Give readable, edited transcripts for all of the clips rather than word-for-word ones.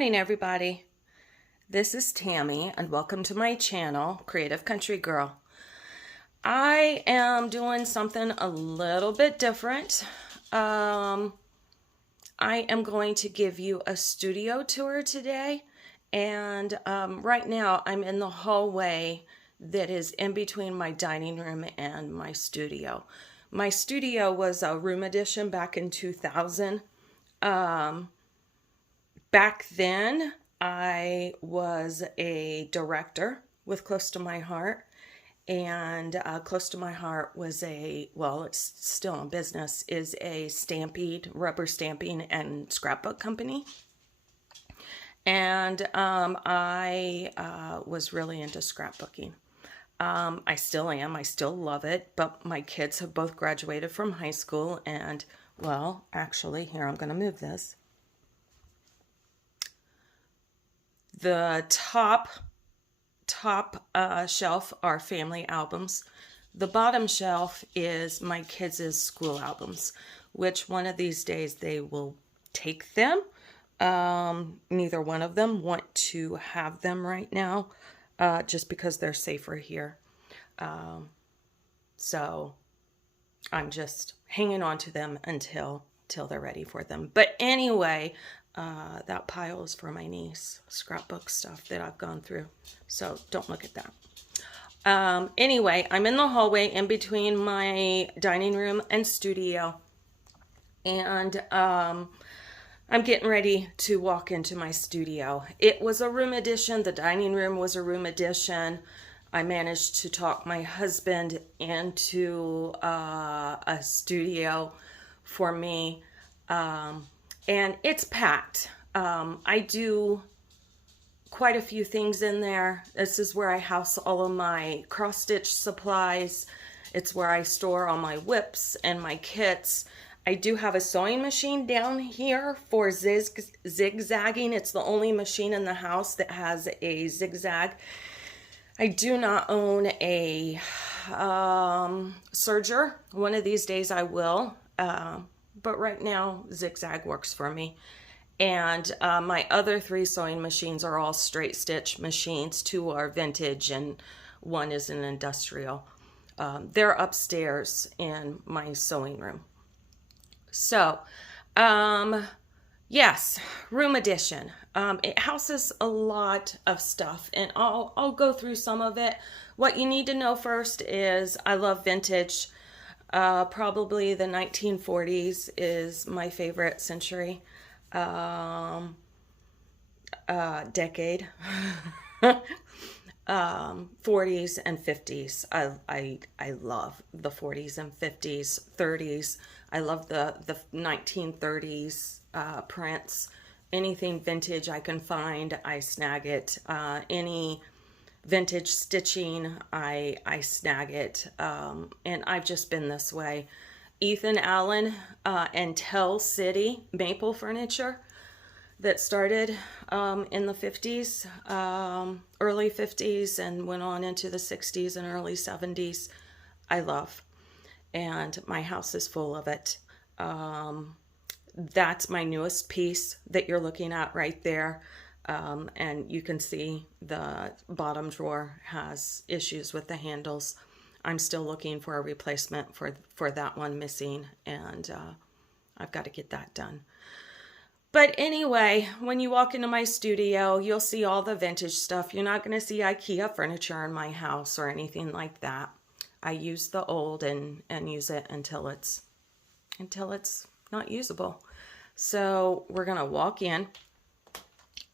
morning, everybody. This is Tammy, and welcome to my channel, Creative Country Girl. I am doing something a little bit different. I am going to give you a studio tour today, and right now I'm in the hallway that is in between my dining room and my studio. My studio was a room addition back in 2000. Back then, I was a director with Close to My Heart, and Close to My Heart was it's still in business, is a rubber stamping and scrapbook company. And I was really into scrapbooking. I still am. I still love it, but my kids have both graduated from high school, and, well, actually, here, I'm going to move this. The top shelf are family albums. The bottom shelf is my kids' school albums, which one of these days they will take them. Neither one of them want to have them right now, just because they're safer here. So I'm just hanging on to them until they're ready for them. But anyway, that pile is for my niece, scrapbook stuff that I've gone through. So don't look at that. Anyway, I'm in the hallway in between my dining room and studio. And I'm getting ready to walk into my studio. It was a room addition. The dining room was a room addition. I managed to talk my husband into a studio for me. And it's packed. I do quite a few things in there. This is where I house all of my cross-stitch supplies. It's where I store all my whips and my kits. I do have a sewing machine down here for zigzagging. It's the only machine in the house that has a zigzag. I do not own a serger. One of these days I will. But right now, zigzag works for me. And my other 3 sewing machines are all straight stitch machines. 2 are vintage and 1 is an industrial. They're upstairs in my sewing room. So, yes, room addition. It houses a lot of stuff, and I'll go through some of it. What you need to know first is I love vintage. Probably the 1940s is my favorite century, decade. 40s and 50s. I love the 40s and 50s, 30s. I love the 1930s prints. Anything vintage I can find, I snag it. Any vintage stitching, I snag it, and I've just been this way. Ethan Allen and Tell City maple furniture that started in the 50s, early 50s, and went on into the 60s and early 70s, I love, and my house is full of it. That's my newest piece that you're looking at right there. And you can see the bottom drawer has issues with the handles. I'm still looking for a replacement for that one missing, and I've got to get that done. But anyway, when you walk into my studio, you'll see all the vintage stuff. You're not going to see IKEA furniture in my house or anything like that. I use the old and use it until it's not usable. So we're going to walk in.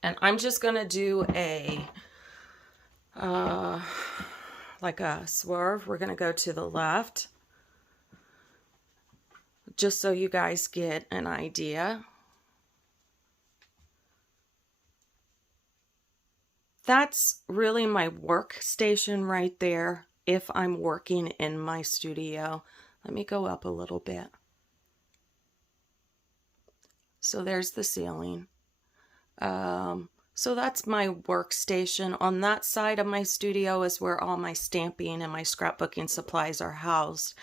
And I'm just going to do like a swerve. We're going to go to the left, just so you guys get an idea. That's really my workstation right there if I'm working in my studio. Let me go up a little bit. So there's the ceiling. So that's my workstation. On that side of my studio is where all my stamping and my scrapbooking supplies are housed.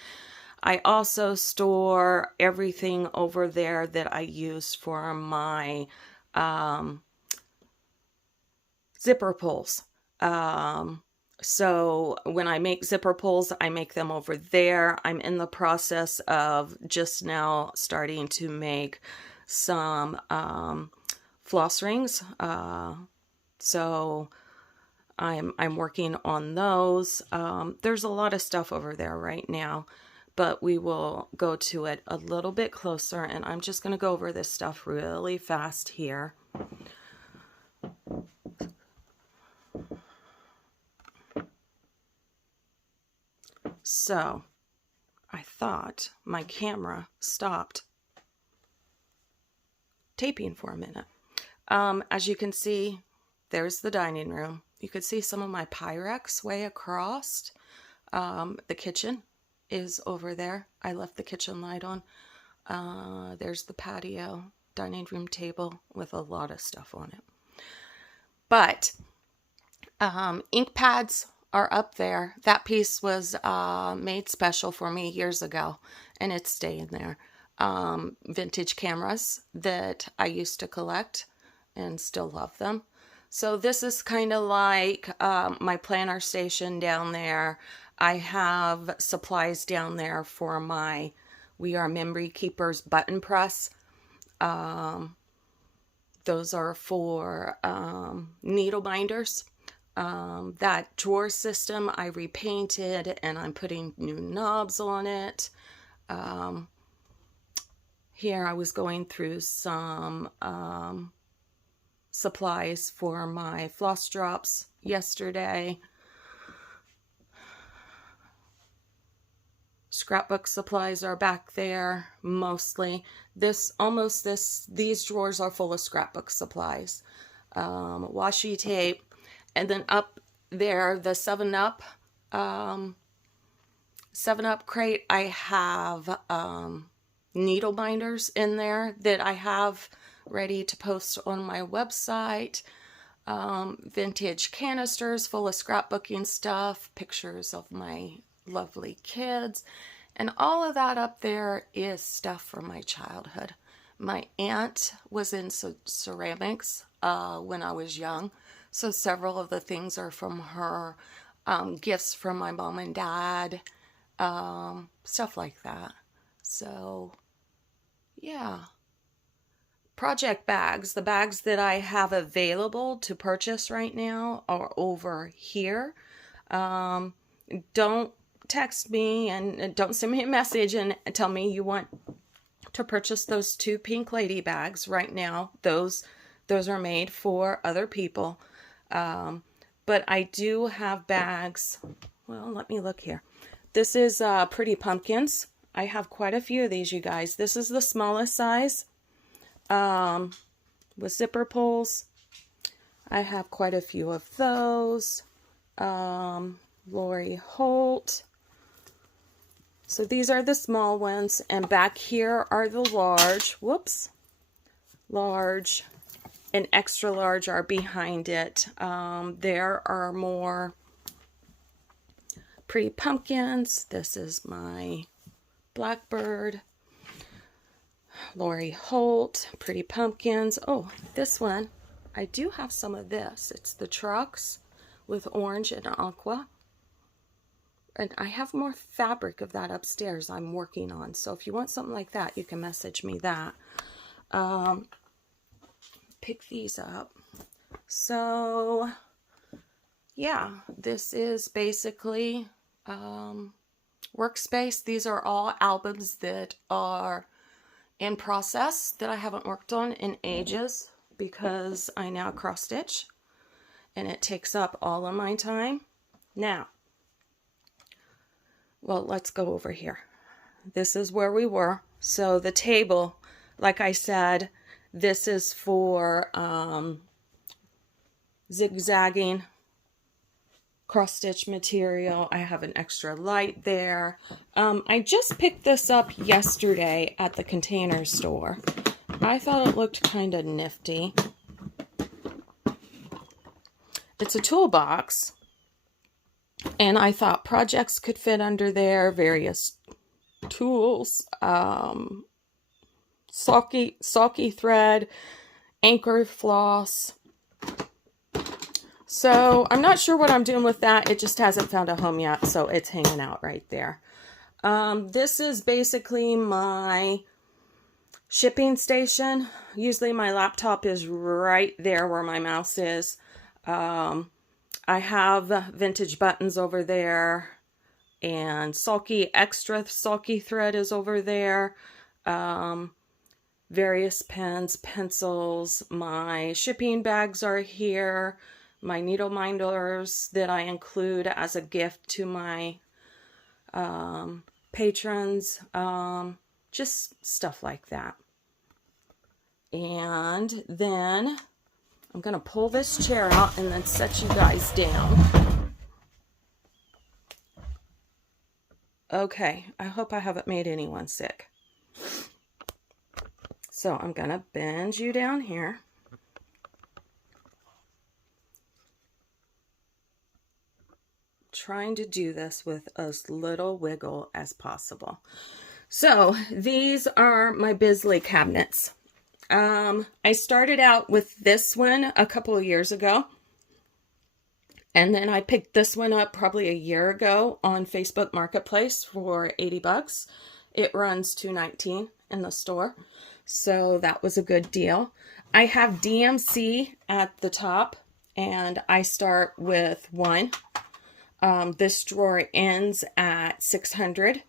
I also store everything over there that I use for my zipper pulls. So when I make zipper pulls, I make them over there. I'm in the process of just now starting to make some floss rings. So I'm working on those. There's a lot of stuff over there right now, but we will go to it a little bit closer, and I'm just going to go over this stuff really fast here. So I thought my camera stopped taping for a minute. As you can see, there's the dining room. You could see some of my Pyrex way across. The kitchen is over there. I left the kitchen light on. There's the patio, dining room table with a lot of stuff on it. But ink pads are up there. That piece was made special for me years ago, and it's staying there. Vintage cameras that I used to collect and still love them. So this is kind of like my planner station down there. I have supplies down there for my We Are Memory Keepers button press. Those are for needle binders. That drawer system I repainted, and I'm putting new knobs on it. Here I was going through some supplies for my floss drops yesterday. Scrapbook supplies are back there mostly. These drawers are full of scrapbook supplies. Washi tape. And then up there, the 7-Up crate, I have needle binders in there that I have ready to post on my website. Vintage canisters full of scrapbooking stuff, pictures of my lovely kids. And all of that up there is stuff from my childhood. My aunt was in ceramics when I was young. So several of the things are from her, gifts from my mom and dad, stuff like that. So, yeah. Project bags. The bags that I have available to purchase right now are over here. Don't text me and don't send me a message and tell me you want to purchase those 2 pink lady bags right now. Those are made for other people. But I do have bags. Well, let me look here. This is Pretty Pumpkins. I have quite a few of these, you guys. This is the smallest size with zipper pulls. I have quite a few of those. Lori Holt. So these are the small ones, and back here are the large. Whoops. Large and extra large are behind it. There are more Pretty Pumpkins. This is my Blackbird. Lori Holt, Pretty Pumpkins. Oh, this one, I do have some of this. It's the trucks with orange and aqua. And I have more fabric of that upstairs I'm working on. So if you want something like that, you can message me that. Pick these up. So yeah, this is basically Workspace. These are all albums that are in process that I haven't worked on in ages because I now cross stitch and it takes up all of my time. Now, well, let's go over here. This is where we were. So the table, like I said, this is for zigzagging cross stitch material. I have an extra light there. I just picked this up yesterday at the Container Store. I thought it looked kind of nifty. It's a toolbox, and I thought projects could fit under there, various tools, sulky thread, anchor floss, So I'm not sure what I'm doing with that. It just hasn't found a home yet, so it's hanging out right there. This is basically my shipping station. Usually my laptop is right there where my mouse is. I have vintage buttons over there, and extra sulky thread is over there. Various pens, pencils, my shipping bags are here, my needle minders that I include as a gift to my patrons, just stuff like that. And then I'm going to pull this chair out and then set you guys down. Okay, I hope I haven't made anyone sick. So I'm going to bend you down here. Trying to do this with as little wiggle as possible. So these are my Bisley cabinets. I started out with this one a couple of years ago. And then I picked this one up probably a year ago on Facebook Marketplace for 80 bucks. It runs $2.19 in the store. So that was a good deal. I have DMC at the top, and I start with one. This drawer ends at 600.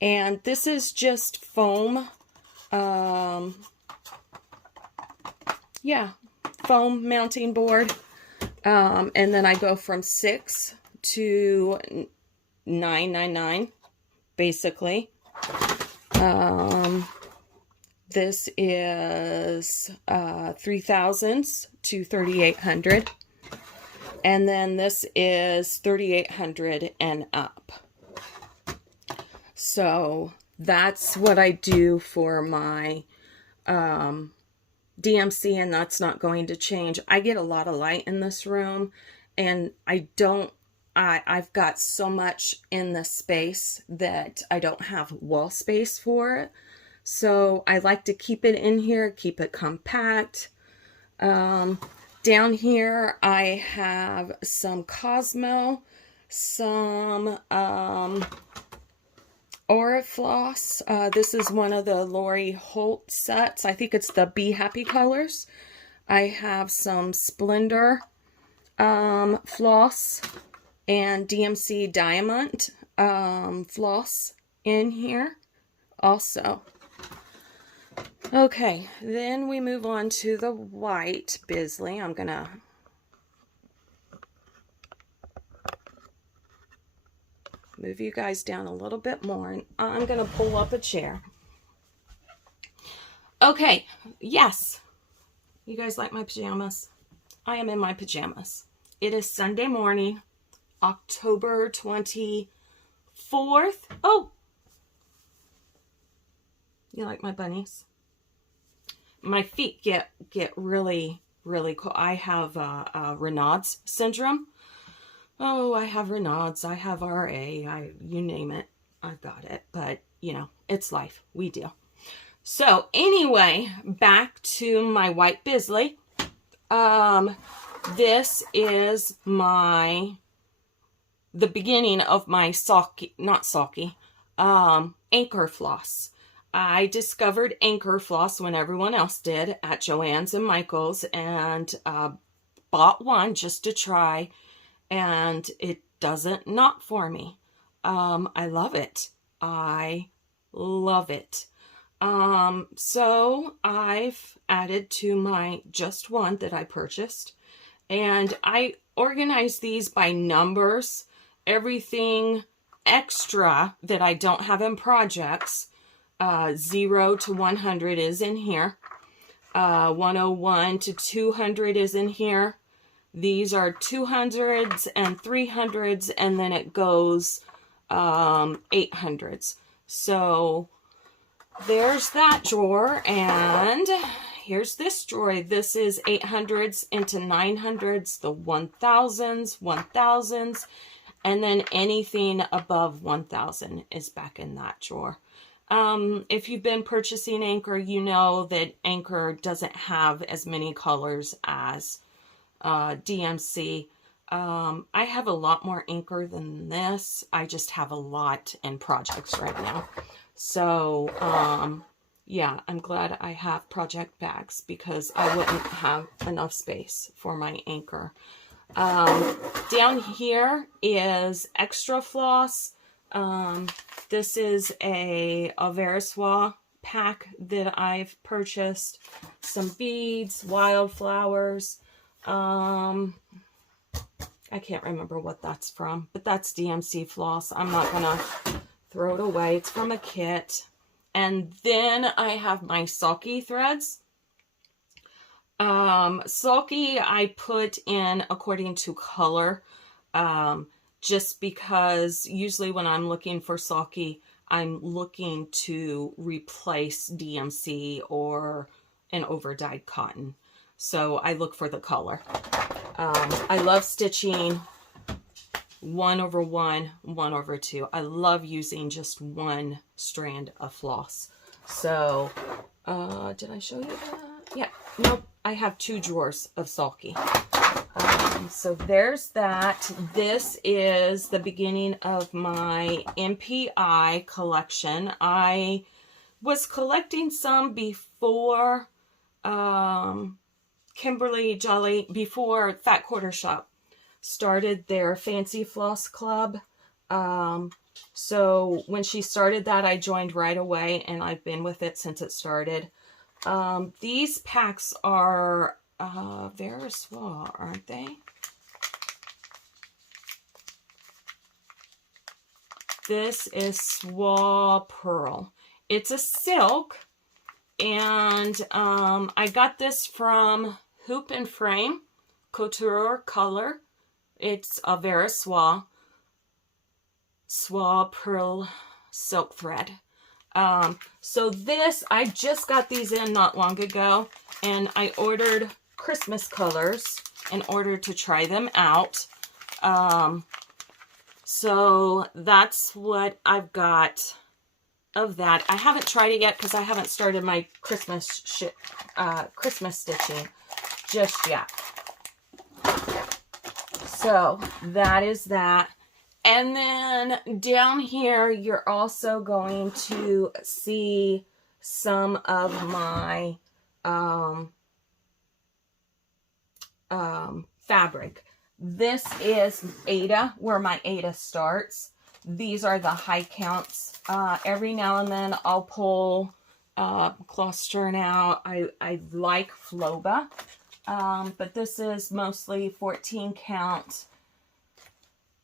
And this is just foam. Foam mounting board. And then I go from 6 to 999, basically. This is 3000s to 3800. And then this is 3800 and up. So that's what I do for my DMC, and that's not going to change. I get a lot of light in this room, and I've got so much in this space that I don't have wall space for it. So I like to keep it in here, keep it compact. Down here I have some Cosmo, some Floss. This is one of the Lori Holt sets. I think it's the Be Happy colors. I have some Splendor Floss and DMC Diamond Floss in here also. Okay, then we move on to the white Bisley. I'm going to move you guys down a little bit more, and I'm going to pull up a chair. Okay, yes. You guys like my pajamas? I am in my pajamas. It is Sunday morning, October 24th. Oh! You like my bunnies? My feet get really, really cold. I have Raynaud's syndrome. Oh, I have Raynaud's, I have RA, you name it, I've got it. But, you know, it's life. We deal. So, anyway, back to my white Bisley. This is the beginning of my Anchor Floss. I discovered Anchor Floss when everyone else did at Joann's and Michael's, and bought one just to try. And it doesn't knot for me. I love it. I love it. So I've added to my just one that I purchased. And I organize these by numbers. Everything extra that I don't have in projects, 0 to 100 is in here. 101 to 200 is in here. These are 200s and 300s, and then it goes 800s. So there's that drawer, and here's this drawer. This is 800s into 900s, the 1000s, and then anything above 1000 is back in that drawer. If you've been purchasing Anchor, you know that Anchor doesn't have as many colors as DMC. I have a lot more inker than this. I just have a lot in projects right now. So, yeah, I'm glad I have project bags because I wouldn't have enough space for my inker. Down here is extra floss. This is a Veriswa pack that I've purchased. Some beads, wildflowers. I can't remember what that's from, but that's DMC floss. I'm not gonna throw it away. It's from a kit. And then I have my sulky threads. Sulky I put in according to color, just because usually when I'm looking for sulky, I'm looking to replace DMC or an over-dyed cotton. So I look for the color. I love stitching 1/1, 1/2. I love using just one strand of floss. So, did I show you that? Yeah, nope. I have 2 drawers of sulky. So there's that. This is the beginning of my MPI collection. I was collecting some before Kimberly Jolly, before Fat Quarter Shop started their Fancy Floss Club. So when she started that, I joined right away, and I've been with it since it started. These packs are Veriswa, aren't they? This is Swa Pearl. It's a silk, and I got this from Hoop and Frame Couture Color. It's a Veriswa Swa Pearl silk thread. So this, I just got these in not long ago, and I ordered Christmas colors in order to try them out. So that's what I've got of that. I haven't tried it yet because I haven't started my Christmas stitching just yet. So that is that. And then down here, you're also going to see some of my fabric. This is Ada, where my Ada starts. These are the high counts. Every now and then I'll pull cloth stern out. I like Floba, but this is mostly 14 count,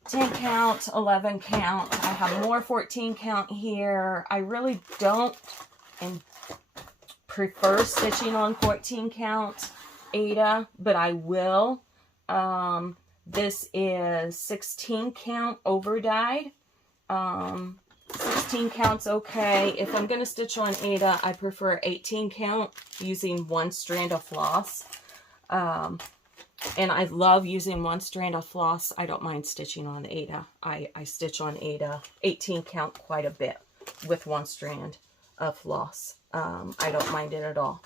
10 count, 11 count. I have more 14 count here. I really don't prefer stitching on 14 count Ada, but I will. This is 16 count over dyed. 16 count's okay. If I'm going to stitch on Ada, I prefer 18 count using one strand of floss. And I love using one strand of floss. I don't mind stitching on Ada. I stitch on Ada 18 count quite a bit with one strand of floss. I don't mind it at all.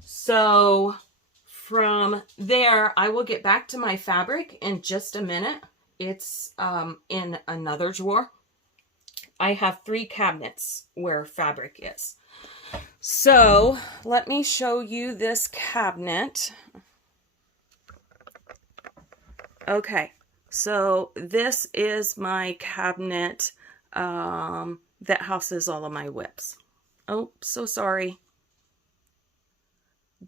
So from there, I will get back to my fabric in just a minute. It's in another drawer. I have 3 cabinets where fabric is. So let me show you this cabinet. Okay, so this is my cabinet that houses all of my whips. Oh, so sorry.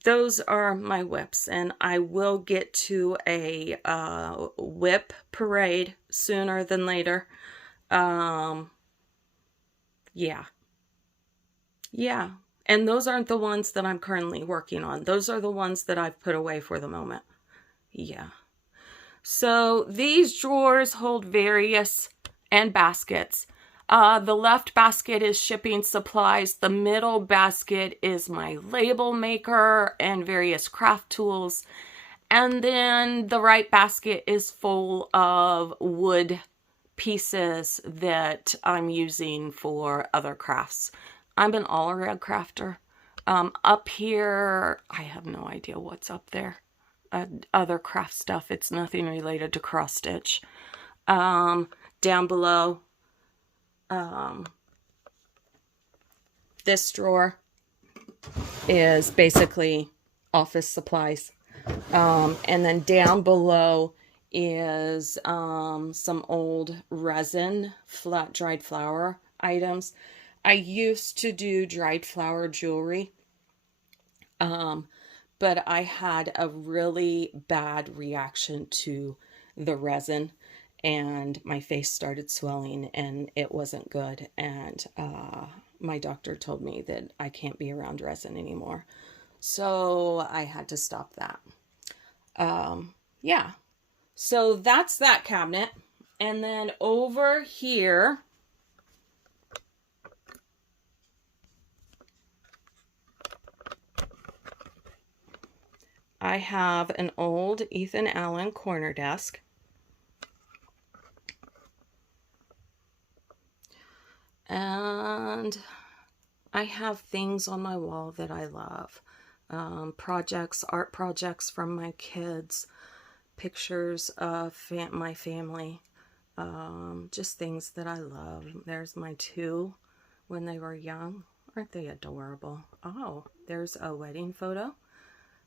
Those are my whips, and I will get to a whip parade sooner than later. Yeah. And those aren't the ones that I'm currently working on. Those are the ones that I've put away for the moment. Yeah. So these drawers hold various and baskets. The left basket is shipping supplies. The middle basket is my label maker and various craft tools. And then the right basket is full of wood pieces that I'm using for other crafts. I'm an all-around crafter. Up here, I have no idea what's up there. other craft stuff. It's nothing related to cross stitch. Down below, this drawer is basically office supplies. And then down below is some old resin, flat dried flower items. I used to do dried flower jewelry, but I had a really bad reaction to the resin, and my face started swelling, and it wasn't good. And my doctor told me that I can't be around resin anymore. So I had to stop that. Yeah. So that's that cabinet. And then over here, I have an old Ethan Allen corner desk. And I have things on my wall that I love. Projects, art projects from my kids, pictures of my family, just things that I love. There's my two when they were young. Aren't they adorable? Oh, there's a wedding photo.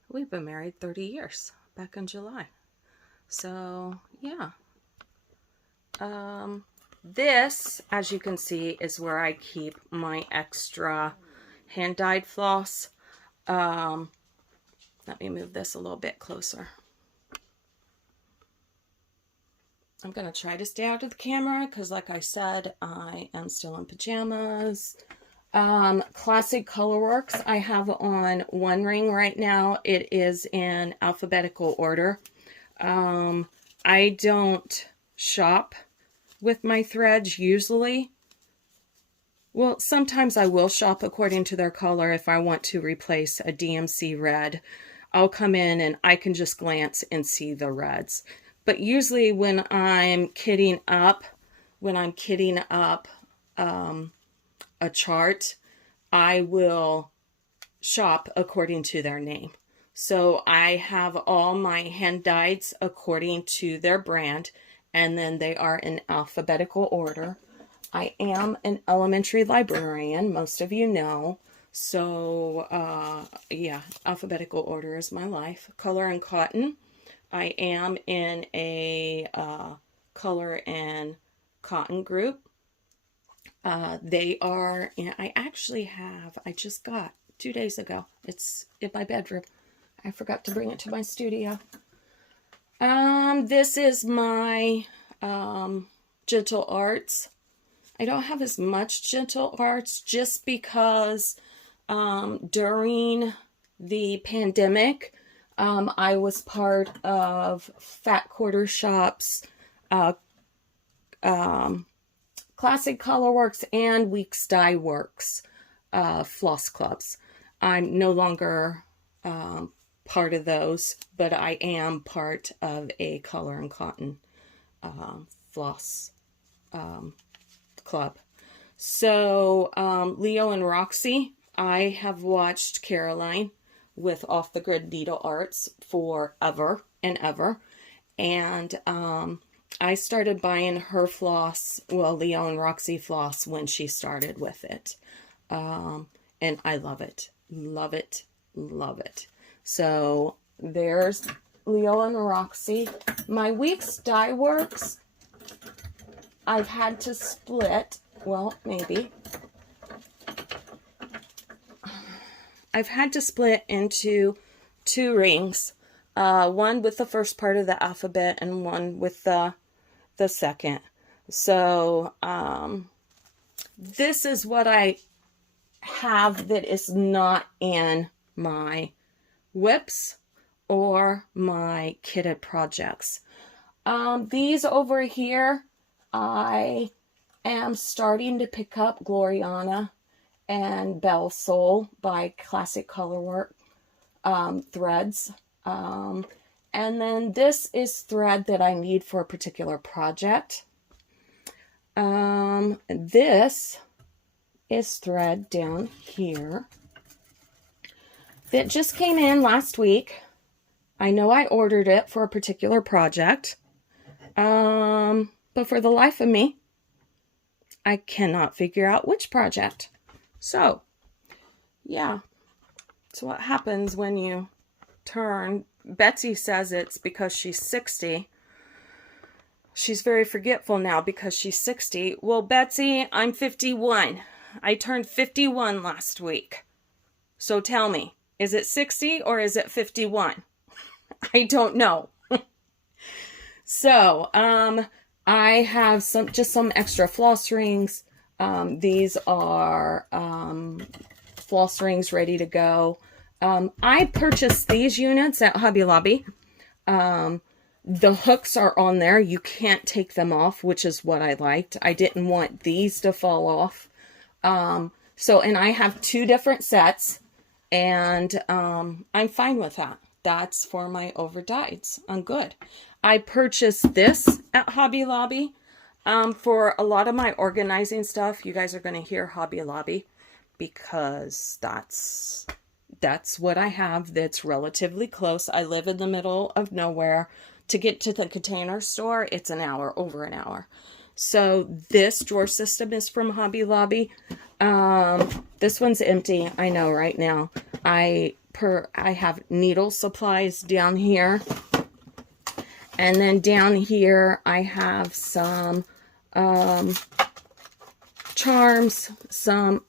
We've been married 30 years, back in July. So, yeah. This, as you can see, is where I keep my extra hand-dyed floss. Let me move this a little bit closer. I'm going to try to stay out of the camera because, like I said, I am still in pajamas. Classic Colorworks. I have on one ring right now. It is in alphabetical order. I don't shop with my threads usually. Well, sometimes I will shop according to their color. If I want to replace a DMC red, I'll come in and I can just glance and see the reds. But usually when I'm kitting up a chart, I will shop according to their name. So I have all my hand dyeds according to their brand, and then they are in alphabetical order. I am an elementary librarian, most of you know. So, yeah, alphabetical order is my life. Color and cotton. I am in a color and cotton group. They are, and I actually have, I just got 2 days ago. It's in my bedroom. I forgot to bring it to my studio. This is my Gentle Arts. I don't have as much Gentle Arts just because during the pandemic, I was part of Fat Quarter Shop's Classic Colorworks and Weeks Dye Works floss clubs. I'm no longer part of those, but I am part of a color and cotton floss club. So Leo and Roxy, I have watched Caroline with Off the Grid Needle Arts forever and ever, and I started buying her floss, well, Leo and Roxy floss, when she started with it, and I love it, love it, love it. So there's Leo and Roxy. My Weeks Dye Works, I've had to split, well, maybe. I've had to split into 2 rings, one with the first part of the alphabet and one with the second. So this is what I have that is not in my whips or my kitted projects. These over here, I am starting to pick up Gloriana and Belle Soul by Classic Colorwork threads. And then this is thread that I need for a particular project. This is thread down here that just came in last week. I know I ordered it for a particular project, but for the life of me, I cannot figure out which project. So, yeah, it's what happens when you turn. Betsy says it's because she's 60. She's very forgetful now because she's 60. Well, Betsy, I'm 51. I turned 51 last week. So tell me, is it 60 or is it 51? I don't know. So, I have just some extra floss rings. These are floss rings ready to go. I purchased these units at Hobby Lobby. The hooks are on there. You can't take them off, which is what I liked. I didn't want these to fall off. And I have 2 different sets, and I'm fine with that. That's for my overdyes. I'm good. I purchased this at Hobby Lobby for a lot of my organizing stuff. You guys are going to hear Hobby Lobby because that's what I have that's relatively close. I live in the middle of nowhere. To get to the Container Store, it's an hour, over an hour. So this drawer system is from Hobby Lobby. This one's empty, I know right now. I have needle supplies down here. And then down here I have some charms, some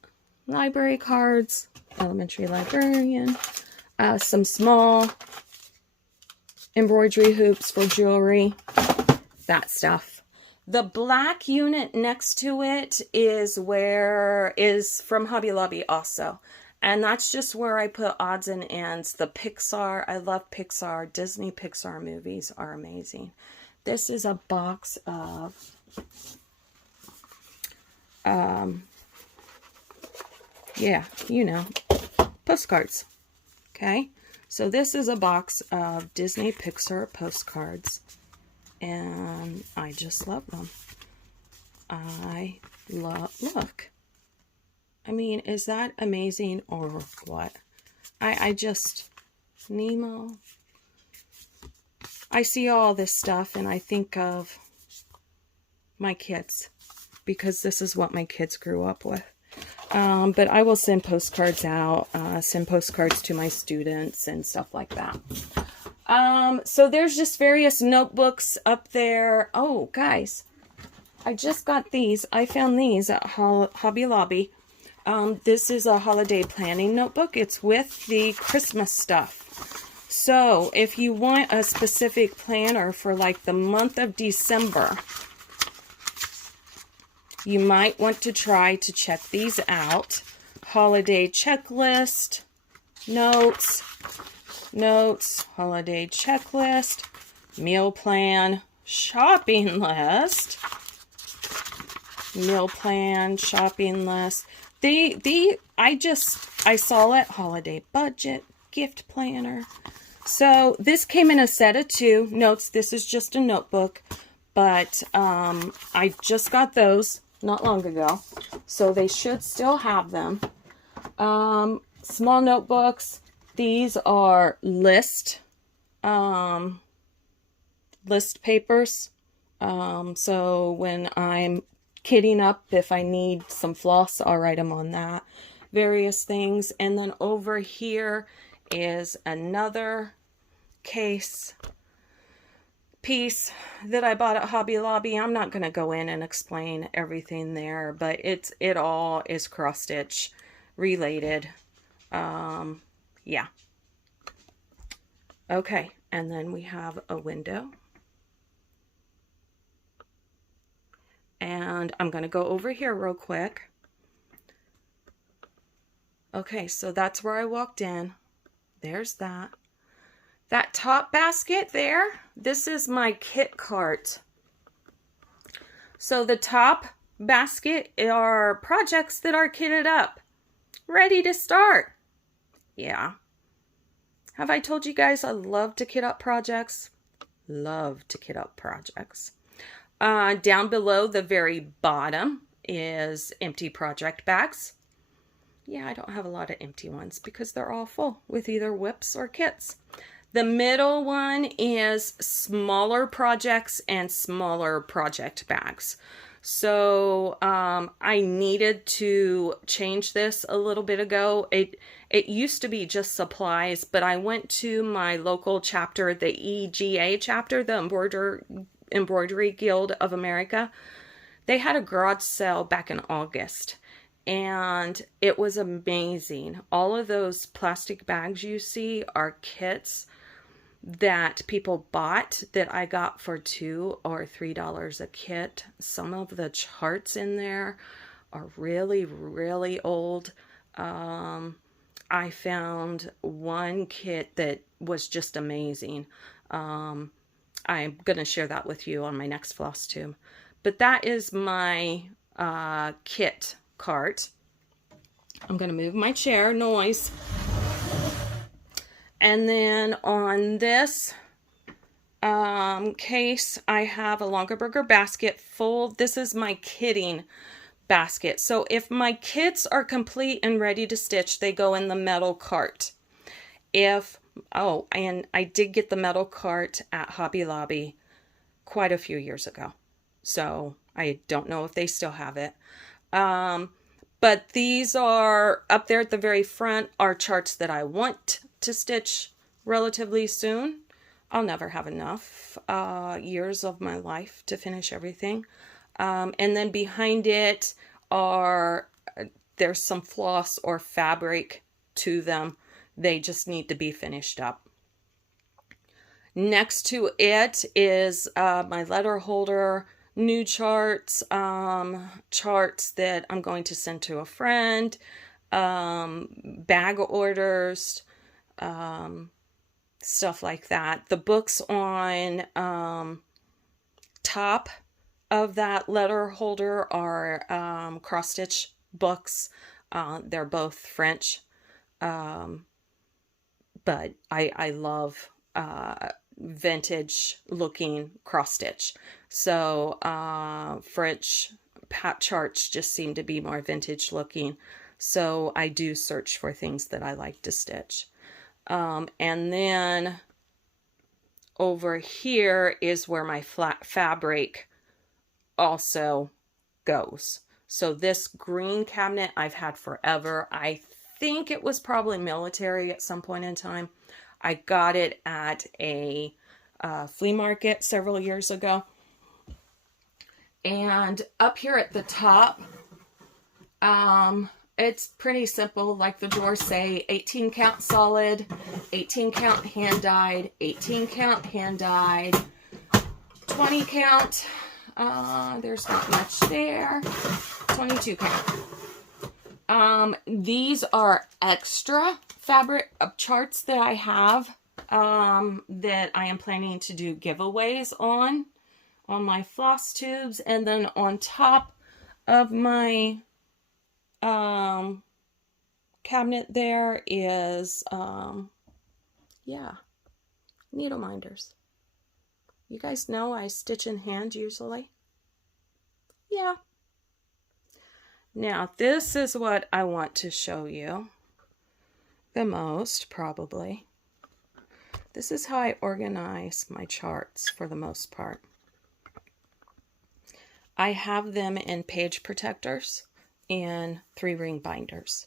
library cards, elementary librarian, some small embroidery hoops for jewelry, that stuff. The black unit next to it is from Hobby Lobby also. And that's just where I put odds and ends. The Pixar, I love Pixar. Disney Pixar movies are amazing. This is a box of yeah, you know, postcards. Okay, so this is a box of Disney Pixar postcards, and I just love them. Look. I mean, is that amazing or what? I just, Nemo. I see all this stuff and I think of my kids because this is what my kids grew up with. But I will send postcards out, send postcards to my students and stuff like that. So there's just various notebooks up there. Oh, guys, I just got these. I found these at Hobby Lobby. This is a holiday planning notebook. It's with the Christmas stuff. So if you want a specific planner for like the month of December, you might want to try to check these out. Holiday checklist, notes, holiday checklist, meal plan, shopping list, meal plan, shopping list. I saw it, holiday budget, gift planner. So this came in a set of 2 notes. This is just a notebook, but I just got those not long ago, so they should still have them. Small notebooks. These are list papers. So when I'm kitting up, if I need some floss, I'll write them on that. Various things. And then over here is another case piece that I bought at Hobby Lobby. I'm not going to go in and explain everything there, but it all is cross stitch related. Yeah. Okay, and then we have a window. And I'm going to go over here real quick. Okay, so that's where I walked in. There's that. That top basket there, this is my kit cart. So the top basket are projects that are kitted up, ready to start. Yeah. Have I told you guys I love to kit up projects? Love to kit up projects. Down below the very bottom is empty project bags. Yeah, I don't have a lot of empty ones because they're all full with either whips or kits. The middle one is smaller projects and smaller project bags. So I needed to change this a little bit ago. It used to be just supplies, but I went to my local chapter, the EGA chapter, the Embroidery Guild of America. They had a garage sale back in August, and it was amazing. All of those plastic bags you see are kits that people bought that I got for $2 or $3 a kit. Some of the charts in there are really, really old. I found one kit that was just amazing. I'm going to share that with you on my next FlossTube. But that is my kit cart. I'm going to move my chair, noise. And then on this case, I have a Longaberger basket full. This is my kitting basket. So if my kits are complete and ready to stitch, they go in the metal cart. And I did get the metal cart at Hobby Lobby quite a few years ago. So I don't know if they still have it. But these are up there at the very front are charts that I want to stitch relatively soon. I'll never have enough years of my life to finish everything. And then behind it there's some floss or fabric to them. They just need to be finished up. Next to it is my letter holder, new charts, charts that I'm going to send to a friend, bag orders, stuff like that. The books on top of that letter holder are cross-stitch books. They're both French, but I love vintage looking cross-stitch. So French pat charts just seem to be more vintage looking. So I do search for things that I like to stitch. And then over here is where my flat fabric also goes. So this green cabinet I've had forever. I think it was probably military at some point in time. I got it at a flea market several years ago. And up here at the top, it's pretty simple. Like the drawers say, 18 count solid, 18 count hand dyed, 18 count hand dyed, 20 count, there's not much there, 22 count. These are extra fabric charts that I have that I am planning to do giveaways on my floss tubes. And then on top of my cabinet there is needle minders. You guys know I stitch in hand usually. Yeah. Now this is what I want to show you the most, probably. This is how I organize my charts for the most part. I have them in page protectors and 3-ring binders.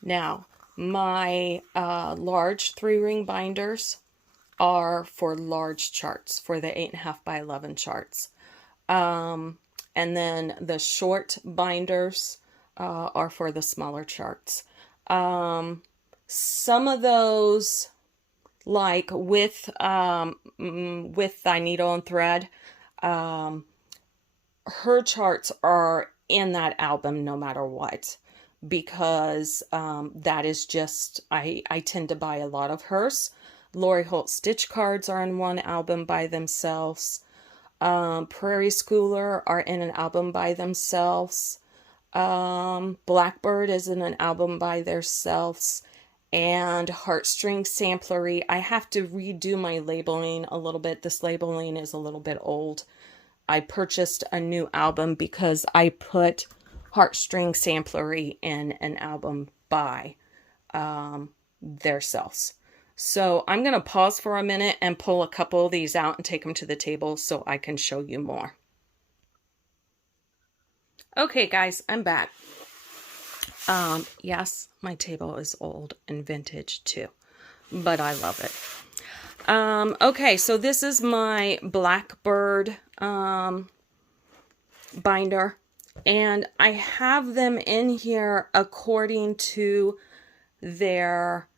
Now, my large 3-ring binders are for large charts, for the 8.5 by 11 charts. And then the short binders are for the smaller charts. Some of those, like with thy needle and thread, her charts are in that album no matter what, because that is just, I tend to buy a lot of hers. Lori Holt stitch cards are in one album by themselves. Prairie Schooler are in an album by themselves. Blackbird is in an album by themselves. And Heartstring Samplery, I have to redo my labeling a little bit. This labeling is a little bit old. I purchased a new album because I put Heartstring Samplery in an album by themselves. So I'm going to pause for a minute and pull a couple of these out and take them to the table so I can show you more. Okay, guys, I'm back. Yes, my table is old and vintage too, but I love it. Okay, so this is my Blackbird binder, and I have them in here according to their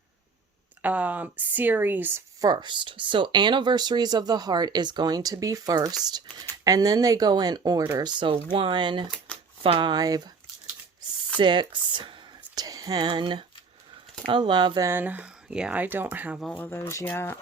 series first. So Anniversaries of the Heart is going to be first, and then they go in order. So 1, 5, 6, 10, 11. Yeah, I don't have all of those yet.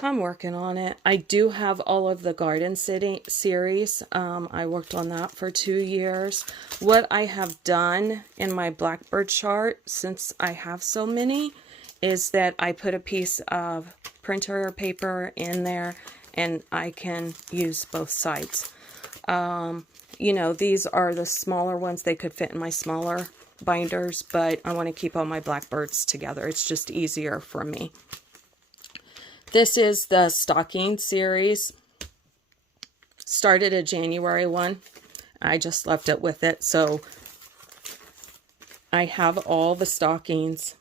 I'm working on it. I do have all of the Garden City series. I worked on that for 2 years. What I have done in my Blackbird chart, since I have so many, is that I put a piece of printer paper in there and I can use both sides. You know, these are the smaller ones. They could fit in my smaller binders, but I want to keep all my Blackbirds together. It's just easier for me. This is the stocking series. Started a January one. I just left it with it. So I have all the stockings.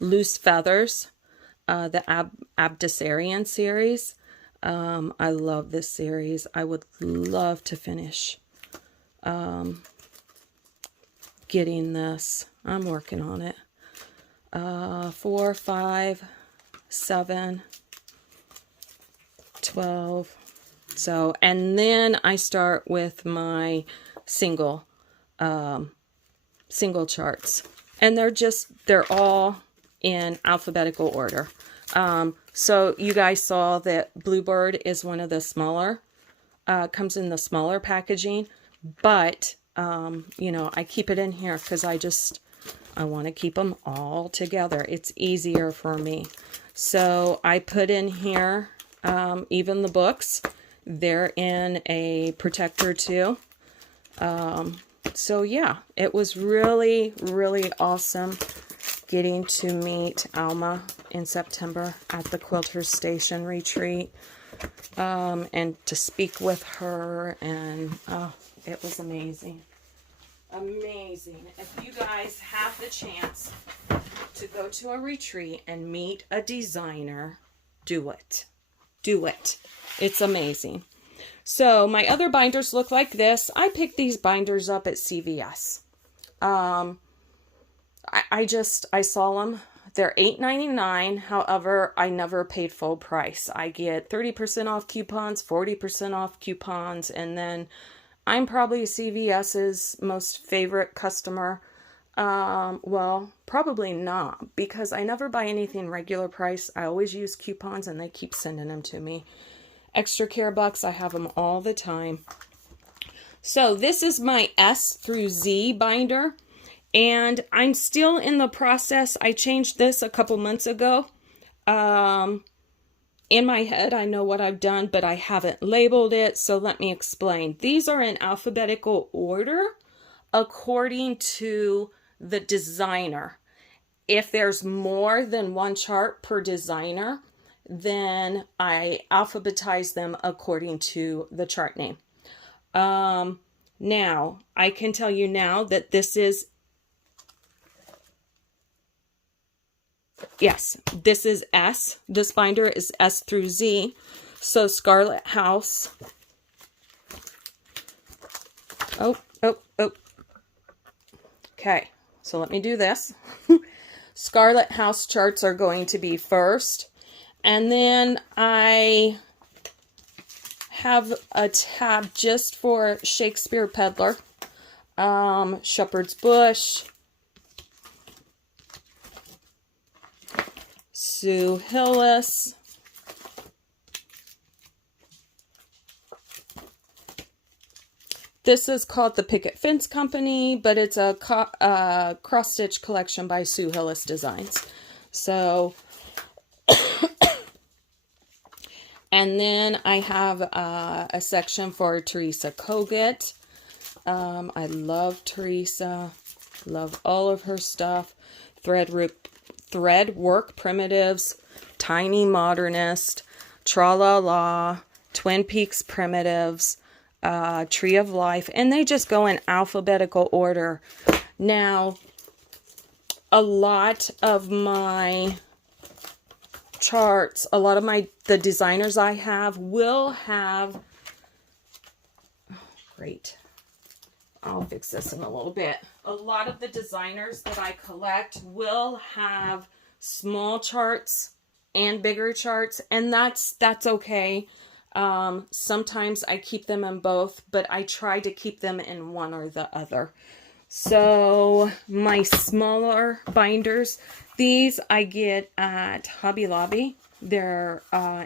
Loose Feathers, the Abdicarian series. I love this series. I would love to finish getting this. I'm working on it. 4, 5, 7, 12. So, and then I start with my single charts, and they're all in alphabetical order. So you guys saw that Bluebird is one of the smaller, comes in the smaller packaging, but you know, I keep it in here because I want to keep them all together. It's easier for me. So I put in here, even the books, they're in a protector too. So yeah, it was really, really awesome getting to meet Alma in September at the Quilters Station retreat, and to speak with her, and it was amazing. Amazing. If you guys have the chance to go to a retreat and meet a designer, do it. Do it. It's amazing. So my other binders look like this. I picked these binders up at CVS. I saw them. They're $8.99. However, I never paid full price. I get 30% off coupons, 40% off coupons, and then I'm probably CVS's most favorite customer. Well, probably not, because I never buy anything regular price. I always use coupons, and they keep sending them to me. Extra Care Bucks, I have them all the time. So this is my S through Z binder, and I'm still in the process. I changed this a couple months ago. In my head, I know what I've done, but I haven't labeled it, so let me explain. These are in alphabetical order according to the designer. If there's more than one chart per designer, then I alphabetize them according to the chart name. Now, I can tell you now that this is, yes, this is S. This binder is S through Z. So Scarlet House. Oh. Okay, so let me do this. Scarlet House charts are going to be first. And then I have a tab just for Shakespeare Peddler, Shepherd's Bush, Sue Hillis, this is called the Picket Fence Company, but it's a cross-stitch collection by Sue Hillis Designs. So, and then I have a section for Teresa Kogut. I love Teresa. Love all of her stuff. Thread Work Primitives, Tiny Modernist, Tra La La, Twin Peaks Primitives, Tree of Life, and they just go in alphabetical order. Now, a lot of my charts, a lot of the designers I have will have, oh, great. I'll fix this in a little bit. A lot of the designers that I collect will have small charts and bigger charts, and that's okay. Sometimes I keep them in both, but I try to keep them in one or the other. So my smaller binders, these I get at Hobby Lobby. They're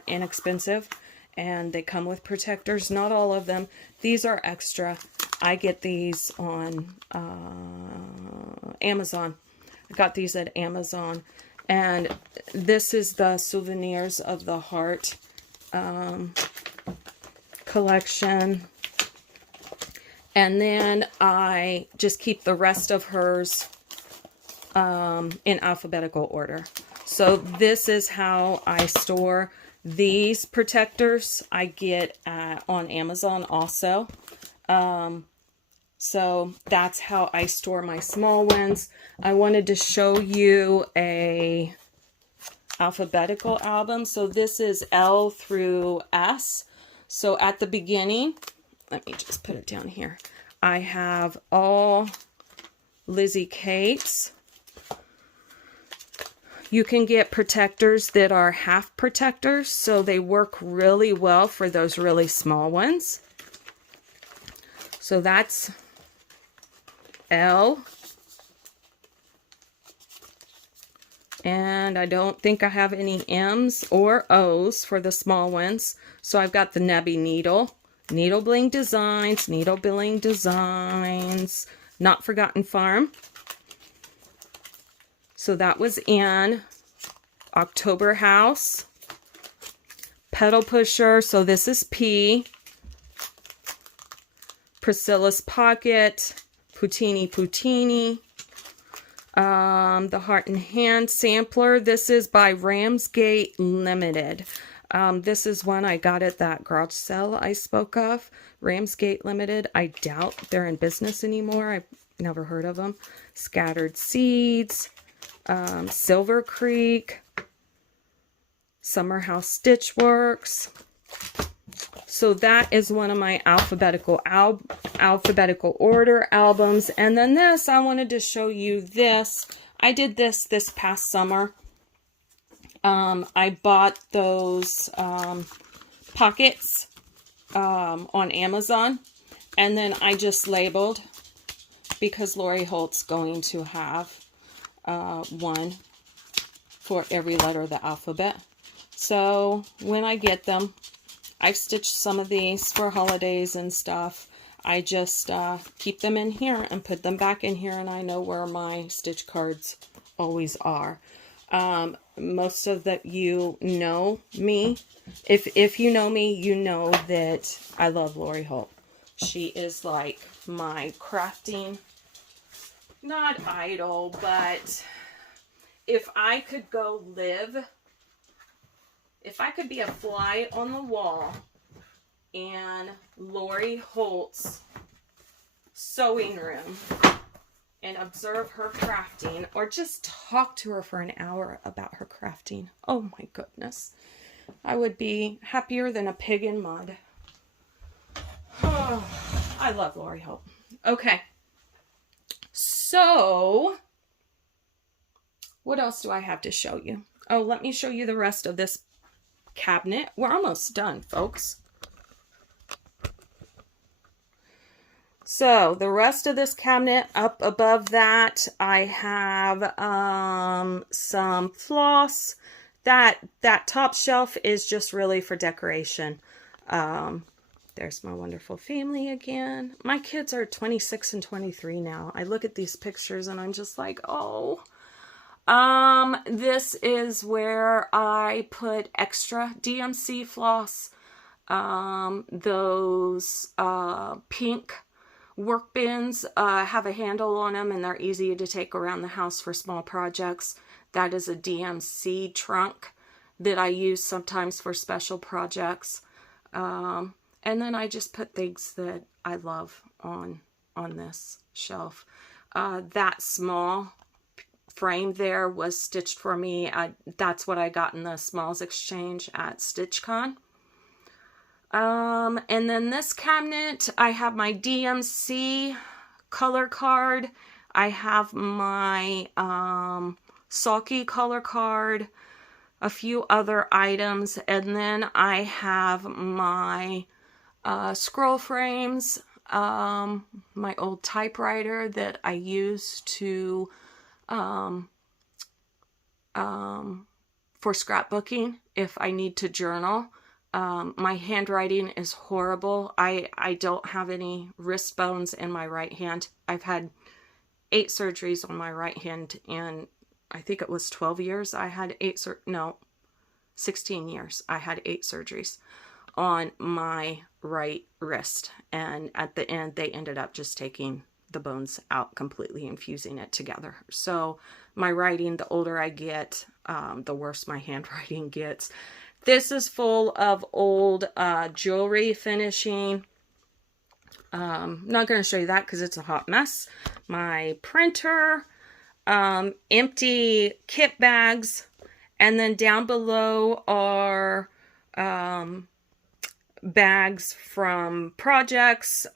inexpensive, and they come with protectors. Not all of them. These are extra. I get these on Amazon. I got these at Amazon. And this is the Souvenirs of the Heart collection. And then I just keep the rest of hers in alphabetical order. So this is how I store these protectors. I get on Amazon also. So that's how I store my small ones. I wanted to show you a alphabetical album. So this is L through S. So at the beginning, let me just put it down here. I have all Lizzie Kate's. You can get protectors that are half protectors, so they work really well for those really small ones. So that's L. And I don't think I have any M's or O's for the small ones. So I've got the Nebby Needle, Needle Bling Designs, Needle Bling Designs, Not Forgotten Farm. So that was in October House, Pedal Pusher. So this is P, Priscilla's Pocket, Putini, the Heart and Hand Sampler. This is by Ramsgate Limited. This is one I got at that garage sale I spoke of. Ramsgate Limited. I doubt they're in business anymore. I've never heard of them. Scattered Seeds, Silver Creek, Summer House Stitchworks. So that is one of my alphabetical order albums. And then this, I wanted to show you this. I did this past summer. I bought those pockets on Amazon. And then I just labeled, because Lori Holt's going to have one for every letter of the alphabet. So when I get them, I've stitched some of these for holidays and stuff. I just keep them in here and put them back in here, and I know where my stitch cards always are. Most of that, you know me. If you know me, you know that I love Lori Holt. She is like my crafting, not idol, but if I could go live, if I could be a fly on the wall in Lori Holt's sewing room and observe her crafting, or just talk to her for an hour about her crafting, oh my goodness, I would be happier than a pig in mud. Oh, I love Lori Holt. Okay, so what else do I have to show you? Oh, let me show you the rest of this cabinet. We're almost done, folks. So the rest of this cabinet, up above that, I have some floss. That top shelf is just really for decoration. There's my wonderful family again. My kids are 26 and 23 now. I look at these pictures and I'm just like, oh. This is where I put extra DMC floss, those pink work bins have a handle on them, and they're easy to take around the house for small projects. That is a DMC trunk that I use sometimes for special projects. And then I just put things that I love on this shelf. That small frame there was stitched for me. That's what I got in the Smalls Exchange at StitchCon. And then this cabinet, I have my DMC color card. I have my Sulky color card, a few other items, and then I have my scroll frames, my old typewriter that I use to for scrapbooking if I need to journal. My handwriting is horrible. I don't have any wrist bones in my right hand. I've had 8 surgeries on my right hand, and I think it was 12 years. I had 16 years. I had 8 surgeries on my right wrist, and at the end they ended up just taking the bones out completely and fusing it together. So my writing, the older I get, the worse my handwriting gets. This is full of old jewelry finishing. I'm not going to show you that because it's a hot mess. My printer, empty kit bags, and then down below are bags from projects,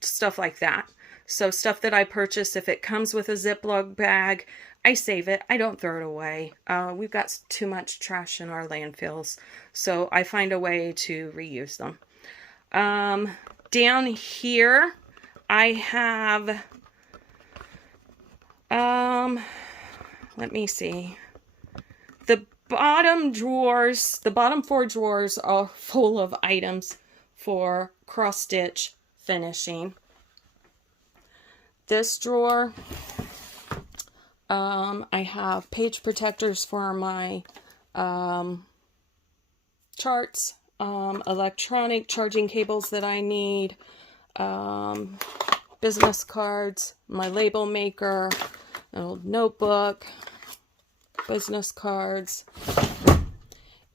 stuff like that. So stuff that I purchase, if it comes with a Ziploc bag, I save it. I don't throw it away. We've got too much trash in our landfills, so I find a way to reuse them. Down here, I have, let me see. The bottom drawers, the bottom 4 drawers are full of items for cross-stitch finishing. This drawer, I have page protectors for my charts, electronic charging cables that I need, business cards, my label maker, an old notebook, business cards.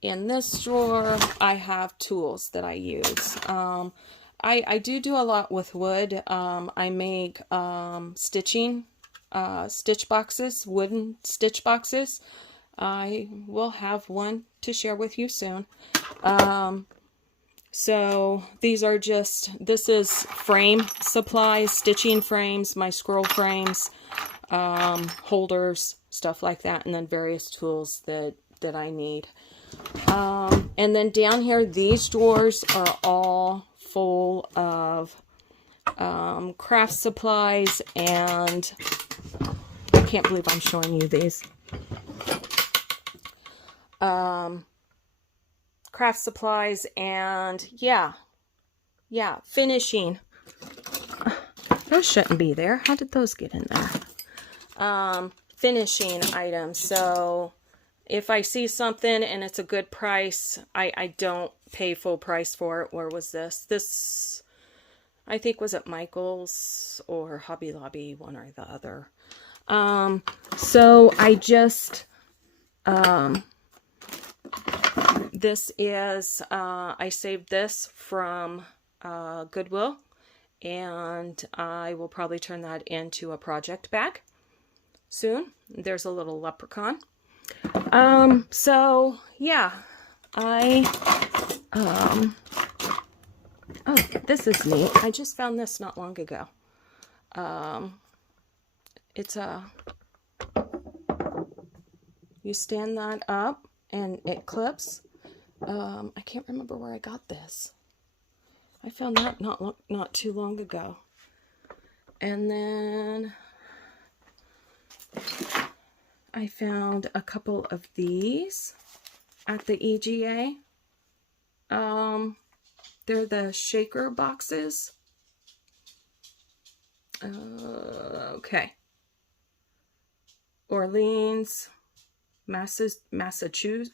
In this drawer, I have tools that I use. I do a lot with wood. I make stitching stitch boxes, wooden stitch boxes. I will have one to share with you soon. So these are just, this is frame supplies, stitching frames, my scroll frames, holders, stuff like that, and then various tools that I need. And then down here, these drawers are all full of craft supplies, and I can't believe I'm showing you these. Craft supplies and yeah, finishing. Those shouldn't be there. How did those get in there? Finishing items. So if I see something and it's a good price, I don't pay full price for it. Where was this? This, I think, was at Michael's or Hobby Lobby, one or the other. So I just, this is, I saved this from Goodwill, and I will probably turn that into a project bag soon. There's a little leprechaun. So yeah, oh, this is neat. I just found this not long ago. It's you stand that up and it clips. I can't remember where I got this. I found that not too long ago. And then I found a couple of these at the EGA. They're the shaker boxes. Okay. Orleans, Massachusetts.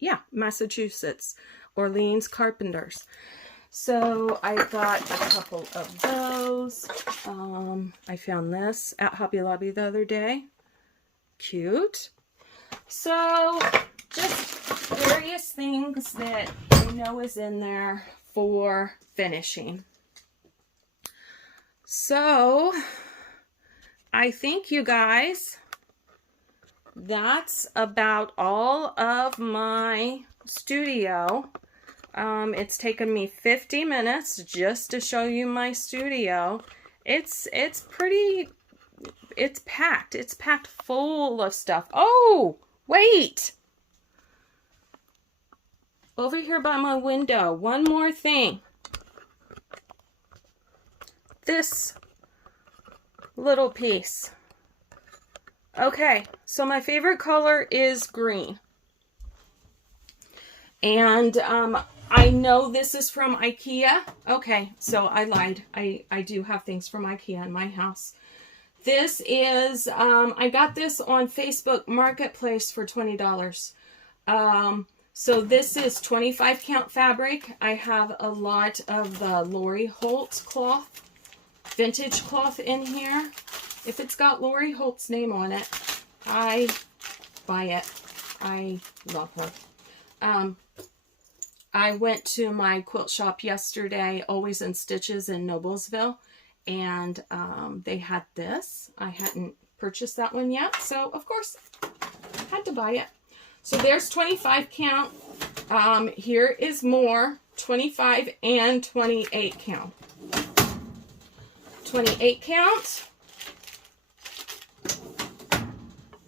Yeah, Massachusetts. Orleans Carpenters. So I got a couple of those. I found this at Hobby Lobby the other day. Cute. So just various things that I know is in there for finishing. So I think, you guys, that's about all of my studio. It's taken me 50 minutes just to show you my studio. It's pretty, it's packed. It's packed full of stuff. Oh, wait. Over here by my window, one more thing. This little piece. Okay, so my favorite color is green. And I know this is from IKEA. Okay, so I lied. I do have things from IKEA in my house. This is, I got this on Facebook Marketplace for $20. So this is 25 count fabric. I have a lot of the Lori Holt cloth, vintage cloth in here. If it's got Lori Holt's name on it, I buy it. I love her. I went to my quilt shop yesterday, Always in Stitches in Noblesville, and they had this. I hadn't purchased that one yet, so of course, had to buy it. So there's 25 count. Here is more, 25 and 28 count. 28 count,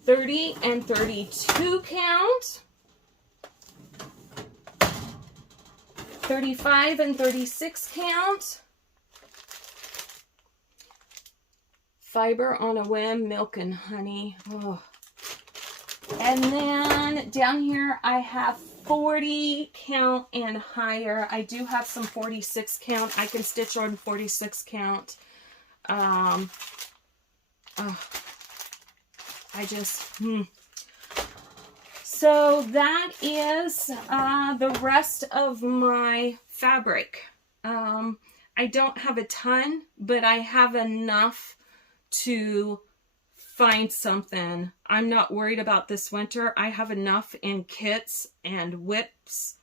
30 and 32 count, 35 and 36 count, Fiber on a Whim, Milk and Honey. Oh. And then down here I have 40 count and higher. I do have some 46 count. I can stitch on 46 count. So that is the rest of my fabric. I don't have a ton, but I have enough to find something. I'm not worried about this winter. I have enough in kits and whips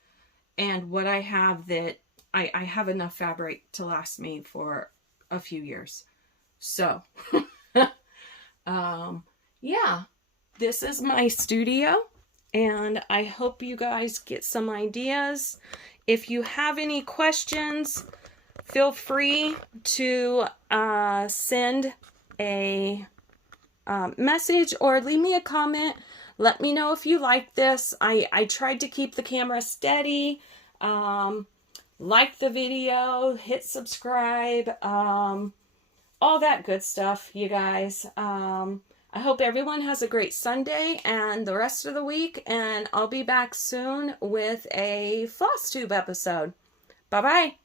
and what I have that I have enough fabric to last me for a few years. So, yeah, this is my studio, and I hope you guys get some ideas. If you have any questions, feel free to send a message or leave me a comment. Let me know if you like this. I tried to keep the camera steady. Like the video, hit subscribe, all that good stuff, you guys. I hope everyone has a great Sunday and the rest of the week, and I'll be back soon with a FlossTube episode. Bye-bye.